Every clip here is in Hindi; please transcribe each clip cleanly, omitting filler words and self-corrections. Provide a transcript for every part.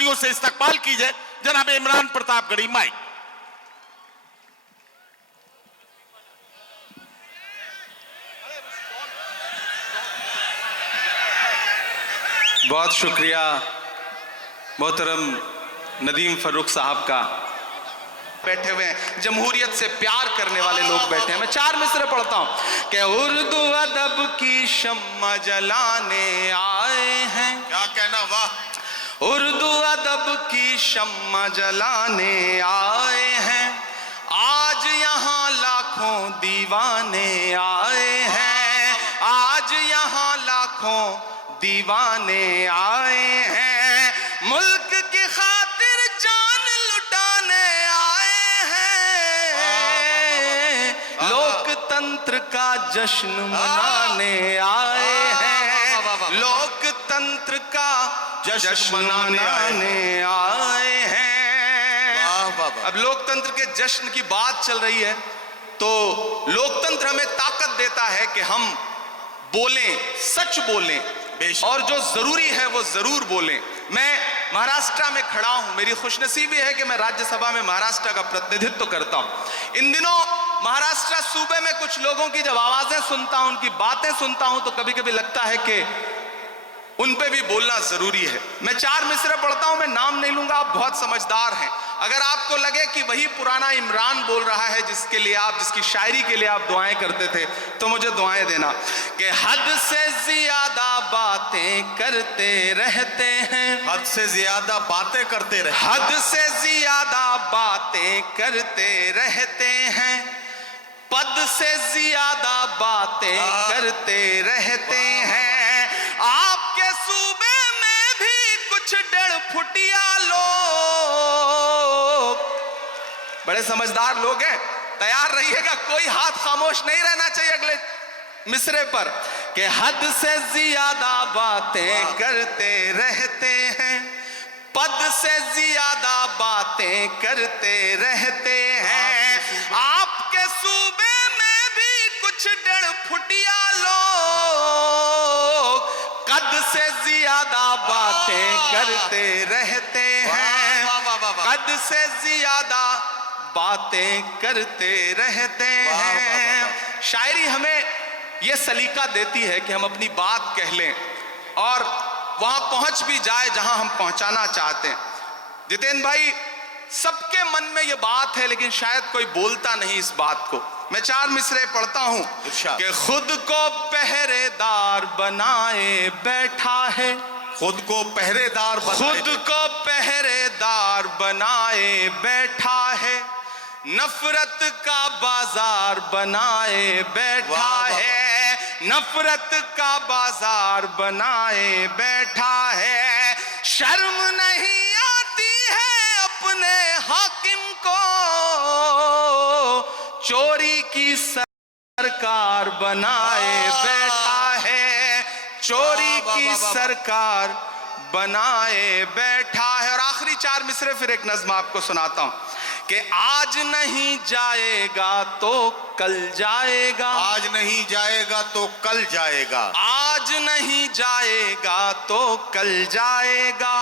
तालियों से इस्तकबाल कीजिए जनाब इमरान प्रतापगढ़ी माइक। बहुत शुक्रिया मोहतरम नदीम फर्रुख साहब का। बैठे हुए हैं, जमहूरियत से प्यार करने वाले लोग बैठे हैं। मैं 4 मिसरे पढ़ता हूं कि उर्दू अदब की शम्मा जलाने आए हैं। क्या कहना, वाह। उर्दू अदब की शम्मा जलाने आए हैं, आज यहाँ लाखों दीवाने आए हैं, आज यहाँ लाखों दीवाने आए हैं, मुल्क की खातिर जान लुटाने आए हैं, लोकतंत्र का जश्न मनाने आए हैं, लोकतंत्र का जश्न मनाने आए हैं। अब लोकतंत्र के जश्न की बात चल रही है तो लोकतंत्र हमें ताकत देता है कि हम बोलें, सच बोलें और जो जरूरी है वो जरूर बोलें। मैं महाराष्ट्र में खड़ा हूं, मेरी खुशनसीबी है कि मैं राज्यसभा में महाराष्ट्र का प्रतिनिधित्व करता हूं। इन दिनों महाराष्ट्र सूबे में कुछ लोगों की जब आवाजें सुनता हूं, उनकी बातें सुनता हूं तो कभी कभी लगता है कि उन पे भी बोलना जरूरी है। मैं 4 मिसरे पढ़ता हूं, मैं नाम नहीं लूंगा, आप बहुत समझदार हैं। अगर आपको लगे कि वही पुराना इमरान बोल रहा है जिसके लिए आप, जिसकी शायरी के लिए आप दुआएं करते थे, तो मुझे दुआएं देना कि हद से ज्यादा बातें करते रहते हैं, हद से ज्यादा बातें करते रहे, हद से ज्यादा बातें करते रहते हैं, पद से ज्यादा बातें करते रहते हैं। आपके सूबे में भी कुछ 1.5 फुटिया लोग, बड़े समझदार लोग हैं, तैयार रहिएगा, कोई हाथ खामोश नहीं रहना चाहिए अगले मिसरे पर कि हद से ज्यादा बातें करते रहते हैं, पद से ज्यादा बातें करते रहते हैं। आपके सूबे में भी कुछ 1.5 फुटिया लोग कद से ज्यादा बातें करते रहते हैं, कद से ज्यादा बातें करते रहते हैं। शायरी हमें यह सलीका देती है कि हम अपनी बात कह लें और वहां पहुंच भी जाए जहां हम पहुंचाना चाहते हैं। जितेंद्र भाई, सबके मन में यह बात है लेकिन शायद कोई बोलता नहीं इस बात को। मैं 4 मिसरे पढ़ता हूं कि खुद को पहरेदार बनाए बैठा है, खुद को पहरेदार खुद को पहरेदार बनाए बैठा है, नफरत का बाजार बनाए बैठा है, नफरत का बाजार बनाए बैठा है। शर्म नहीं आती है अपने हाकिम को, चोरी की सरकार बनाए बैठा है, चोरी की सरकार बनाए बैठा है। और आखिरी 4 मिसरे फिर एक नज्म आपको सुनाता हूं कि आज नहीं जाएगा तो कल जाएगा, आज नहीं जाएगा तो कल जाएगा, आज नहीं जाएगा तो कल जाएगा,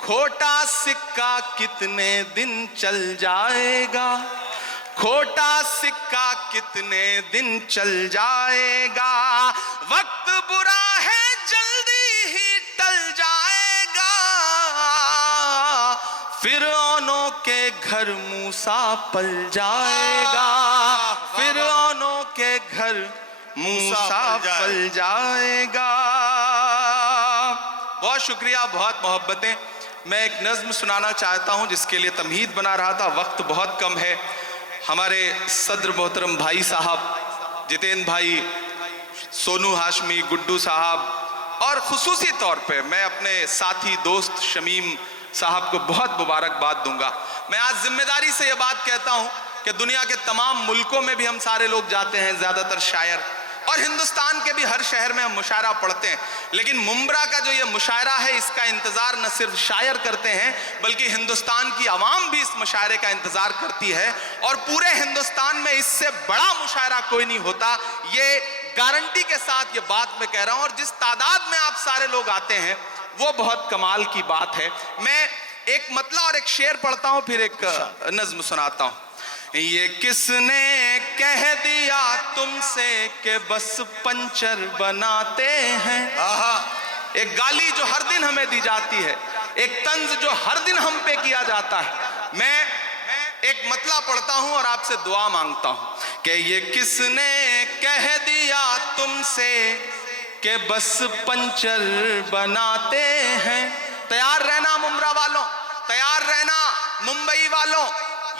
खोटा सिक्का कितने दिन चल जाएगा, खोटा सिक्का कितने दिन चल जाएगा, वक्त बुरा है जल्दी ही टल जाएगा, फिरौनों के घर मूसा पल जाएगा, फिरौनों के घर मूसा पल जाएगा। बहुत शुक्रिया, बहुत मोहब्बतें। मैं एक नज्म सुनाना चाहता हूं जिसके लिए तमहीद बना रहा था, वक्त बहुत कम है। हमारे सदर मोहतरम भाई साहब जितेंद्र भाई, सोनू हाशमी, गुड्डू साहब और खुसूसी तौर पे मैं अपने साथी दोस्त शमीम साहब को बहुत मुबारकबाद दूंगा। मैं आज जिम्मेदारी से यह बात कहता हूं कि दुनिया के तमाम मुल्कों में भी हम सारे लोग जाते हैं, ज्यादातर शायर, और हिंदुस्तान के भी हर शहर में हम मुशायरा पढ़ते हैं, लेकिन मुंब्रा का जो ये मुशायरा है इसका इंतजार न सिर्फ शायर करते हैं बल्कि हिंदुस्तान की आवाम भी इस मुशायरे का इंतजार करती है। और पूरे हिंदुस्तान में इससे बड़ा मुशायरा कोई नहीं होता, ये गारंटी के साथ ये बात मैं कह रहा हूं। और जिस तादाद में आप सारे लोग आते हैं वो बहुत कमाल की बात है। मैं एक मतला और एक शेर पढ़ता हूं, फिर एक नज्म सुनाता हूं। ये किसने कह दिया तुमसे कि बस पंचर बनाते हैं। एक गाली जो हर दिन हमें दी जाती है, एक तंज जो हर दिन हम पे किया जाता है। मैं एक मतला पढ़ता हूं और आपसे दुआ मांगता हूं कि ये किसने कह दिया तुमसे कि बस पंचर बनाते हैं। तैयार रहना मुमरा वालों, तैयार रहना मुंबई वालों,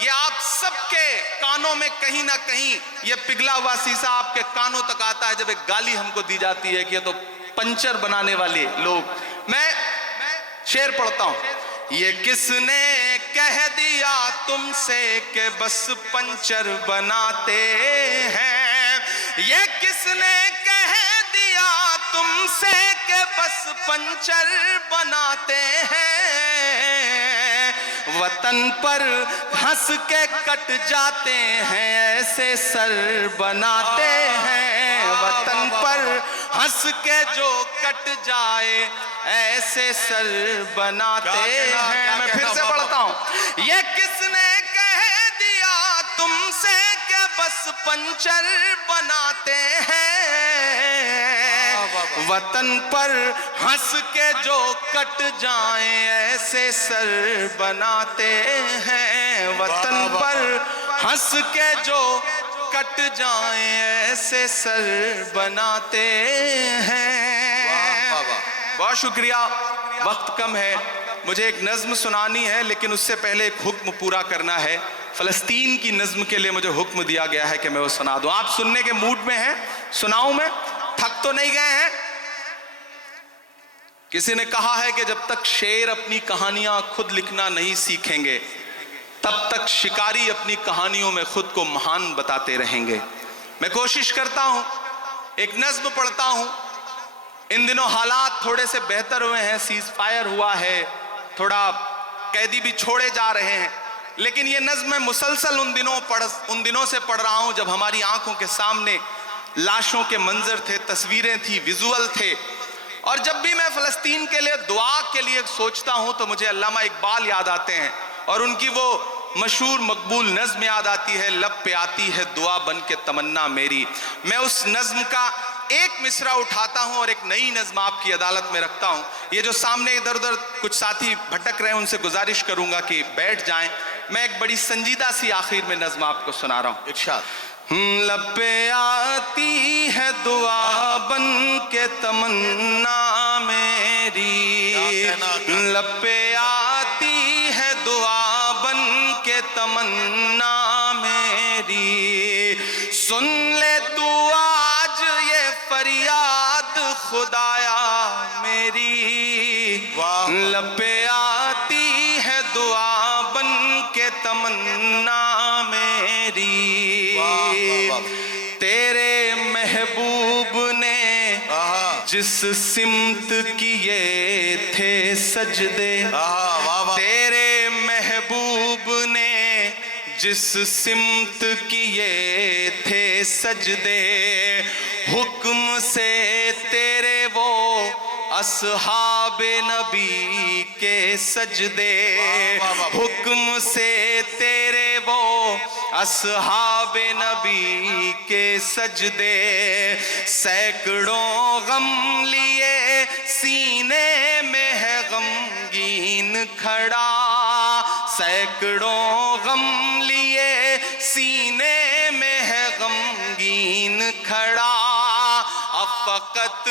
ये आप सबके कानों में कहीं ना कहीं ये पिघला हुआ शीशा आपके कानों तक आता है जब एक गाली हमको दी जाती है कि ये तो पंचर बनाने वाले लोग। मैं शेर पढ़ता हूं। ये किसने कह दिया तुमसे कि बस पंचर बनाते हैं। ये किसने कह दिया तुमसे कि बस पंचर बनाते हैं। वतन पर हंस के कट जाते हैं ऐसे सर बनाते हैं। वतन पर हंस के जो कट जाए ऐसे सर बनाते हैं। मैं फिर से पढ़ता हूं। ये किसने कह दिया तुमसे कि बस पंचर बनाते हैं। वतन पर हंस के जो कट जाएं ऐसे सर बनाते हैं। वतन पर हंस के जो कट जाएं ऐसे सर बनाते हैं। बहुत शुक्रिया, वक्त कम है, मुझे एक नज्म सुनानी है लेकिन उससे पहले एक हुक्म पूरा करना है। फलस्तीन की नज्म के लिए मुझे हुक्म दिया गया है कि मैं वो सुना दूं। आप सुनने के मूड में हैं? सुनाऊं मैं? थक तो नहीं गए हैं? किसी ने कहा है कि जब तक शेर अपनी कहानियां खुद लिखना नहीं सीखेंगे तब तक शिकारी अपनी कहानियों में खुद को महान बताते रहेंगे। मैं कोशिश करता हूं, एक नज्म पढ़ता हूं। इन दिनों हालात थोड़े से बेहतर हुए हैं, सीज फायर हुआ है, थोड़ा कैदी भी छोड़े जा रहे हैं, लेकिन ये नज्म मैं मुसलसल उन दिनों से पढ़ रहा हूं जब हमारी आंखों के सामने लाशों के मंजर थे, तस्वीरें थी, विजुअल थे। और जब भी मैं फलस्तीन के लिए दुआ के लिए सोचता हूं तो मुझे अल्लामा इकबाल याद आते हैं और उनकी वो मशहूर मकबूल नज्म याद आती है, लब पे आती है दुआ बन के तमन्ना मेरी। मैं उस नज्म का एक मिसरा उठाता हूं और एक नई नज्म आपकी अदालत में रखता हूं। ये जो सामने इधर उधर कुछ साथी भटक रहे हैं उनसे गुजारिश करूंगा कि बैठ जाएं। मैं एक बड़ी संजीदा सी आखिर में नज्म आपको सुना रहा हूं। इरशाद। लब पे आती है दुआ बन के तमन्ना मेरी। लब पे आती है दुआ बन के तमन्ना मेरी। सुन ले तू आज ये फरियाद खुदाया मेरी। लब पे आती है दुआ बन के तमन्ना मेरी। तेरे महबूब ने जिस सिमत किए थे सजदे, तेरे महबूब ने जिस सिमत किए थे सजदे, हुक्म से तेरे वो अस्हाबे नबी के सजदे, हुक्म से तेरे वो अस्हाबे नबी के सजदे। सैकड़ों गम लिए सीने में है गमगीन खड़ा। सैकड़ों गम लिए सीने में है गमगीन खड़ा। अब फकत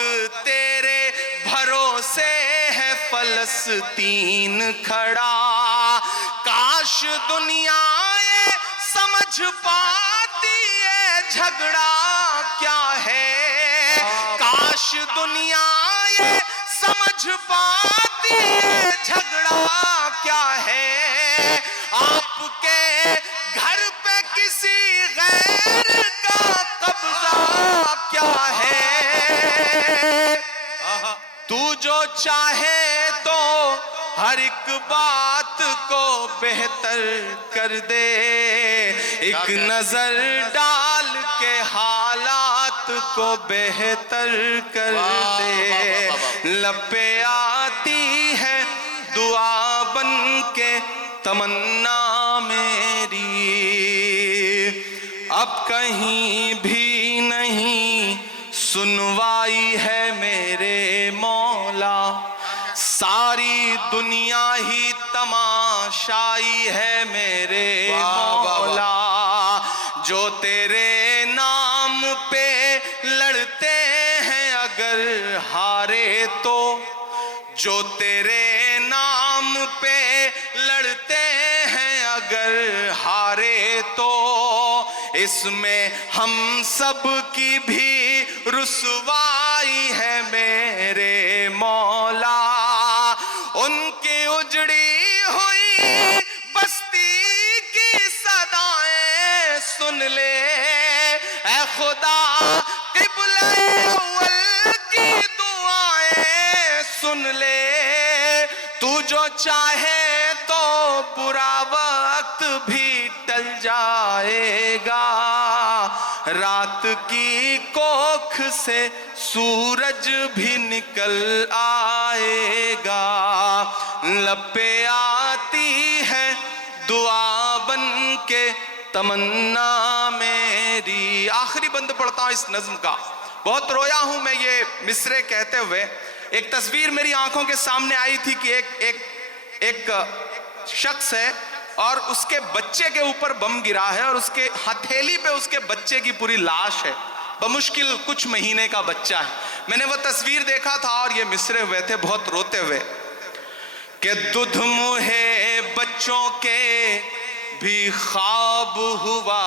तेरे भरोसे है फलस्तीन खड़ा। काश दुनिया ये समझ पाती है झगड़ा क्या है। काश दुनिया ये समझ पाती है झगड़ा क्या है। आपके घर पे किसी गैर का कब्जा क्या है। तू जो चाहे तो हर एक बात को बेहतर कर दे। एक नजर डाल के हालात को बेहतर कर दे। लब पे आती दुआ बन के तमन्ना मेरी। अब कहीं भी नहीं सुनवाई है मेरे मौला, सारी दुनिया ही तमाशाई है मेरे मौला। जो तेरे नाम पे लड़ते हैं अगर हारे तो, जो तेरे नाम पे लड़ते हैं अगर हारे तो, इसमें हम सब की भी रुसवाई है मेरे मौला। उनकी उजड़ी हुई बस्ती की सदाएं सुन ले ऐ खुदा, क़िबले अव्वल की दुआएं सुन ले। तू जो चाहे तो बुरा वक्त भी टल जाएगा, रात की कोख से सूरज भी निकल आएगा। लब पे आती है दुआ बन के तमन्ना मेरी। आखिरी बंद पढ़ता हूं इस नज्म का। बहुत रोया हूं मैं ये मिसरे कहते हुए। एक तस्वीर मेरी आंखों के सामने आई थी कि एक शख्स है और उसके बच्चे के ऊपर बम गिरा है और उसके हथेली पे उसके बच्चे की पूरी लाश है, बमुश्किल कुछ महीने का बच्चा है। मैंने वो तस्वीर देखा था और ये मिसरे हुए थे बहुत रोते हुए कि दुध मुहे बच्चों के भी ख्वाब हुआ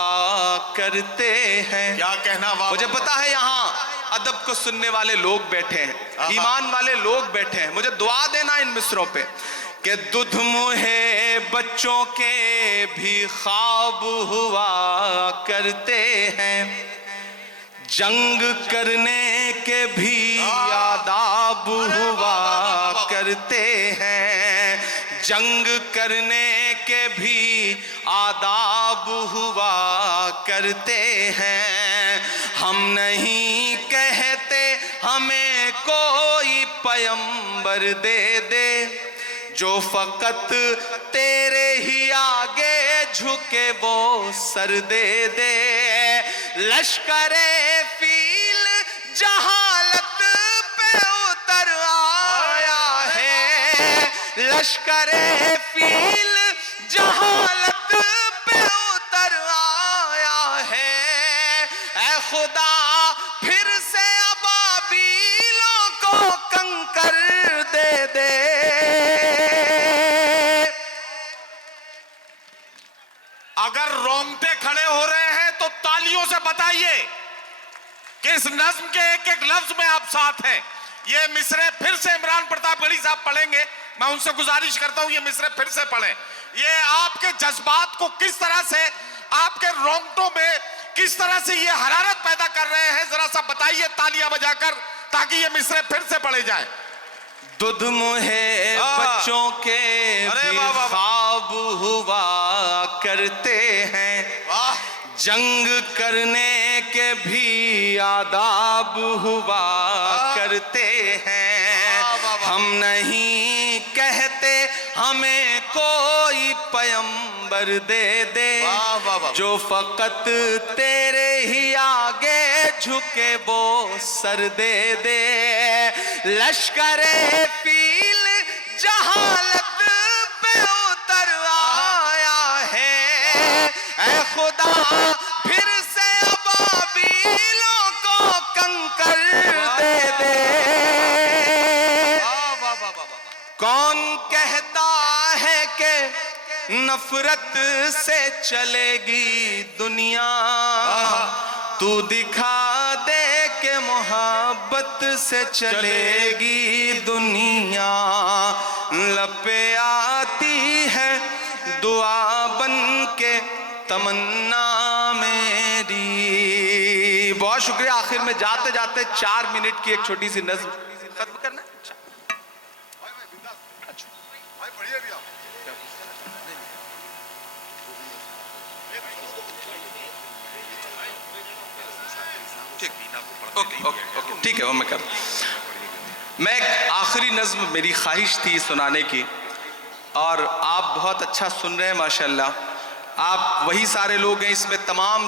करते हैं। क्या कहना वाह। मुझे पता है यहाँ अदब को सुनने वाले लोग बैठे हैं, ईमान वाले लोग बैठे हैं, मुझे दुआ देना इन मिसरों पे कि दुध मुहे बच्चों के भी ख्वाब हुआ करते हैं, जंग करने के भी आदाब हुआ करते हैं, जंग करने के भी आदाब हुआ करते हैं। हम नहीं कहते हमें कोई पैगंबर दे दे, जो फकत तेरे ही आगे झुके वो सर दे दे। लश्करे फील जहालत पे उतर आया है, लश्करे फील जहालत पे उतर आया है। ऐ खुदा फिर से अबाबीलों को कंकर दे दे। अगर रोंगटे खड़े हो रहे हैं तो तालियों से बताइए कि इस नज्म के एक एक लफ्ज में आप साथ हैं। ये मिसरे फिर से इमरान प्रतापगढ़ी साहब पढ़ेंगे। मैं उनसे गुजारिश करता हूं ये मिसरे फिर से पढ़ें। ये आपके जज्बात को किस तरह से, आपके रोंगटों में किस तरह से ये हरारत पैदा कर रहे हैं, जरा सा बताइए तालियां बजाकर, ताकि ये मिसरे फिर से पढ़े जाए। दुध मुहे बच्चों के भी ख्वाब हुआ करते हैं, जंग करने के भी आदाब हुआ करते हैं। हम नहीं कहते हमें कोई पैगंबर दे दे, जो फकत तेरे ही आगे झुके वो सर दे दे। लश्करे फील जहालत पे उतर आया है, ऐ खुदा फिर से अबाबीलों को कंकर दे दे। कौन कहता है कि नफरत से चलेगी दुनिया, तू दिखा दे के मोहब्बत से चलेगी दुनिया। लपे आती है दुआ बन के तमन्ना मेरी। बहुत शुक्रिया। आखिर में जाते जाते 4 मिनट की एक छोटी सी नज्म खत्म करना। ओके, ठीक है वो मैं कर। मैं एक आखिरी नज्म मेरी ख्वाहिश थी सुनाने की। और आप बहुत अच्छा सुन रहे हैं माशाल्लाह। आप वही सारे लोग हैं, इसमें तमाम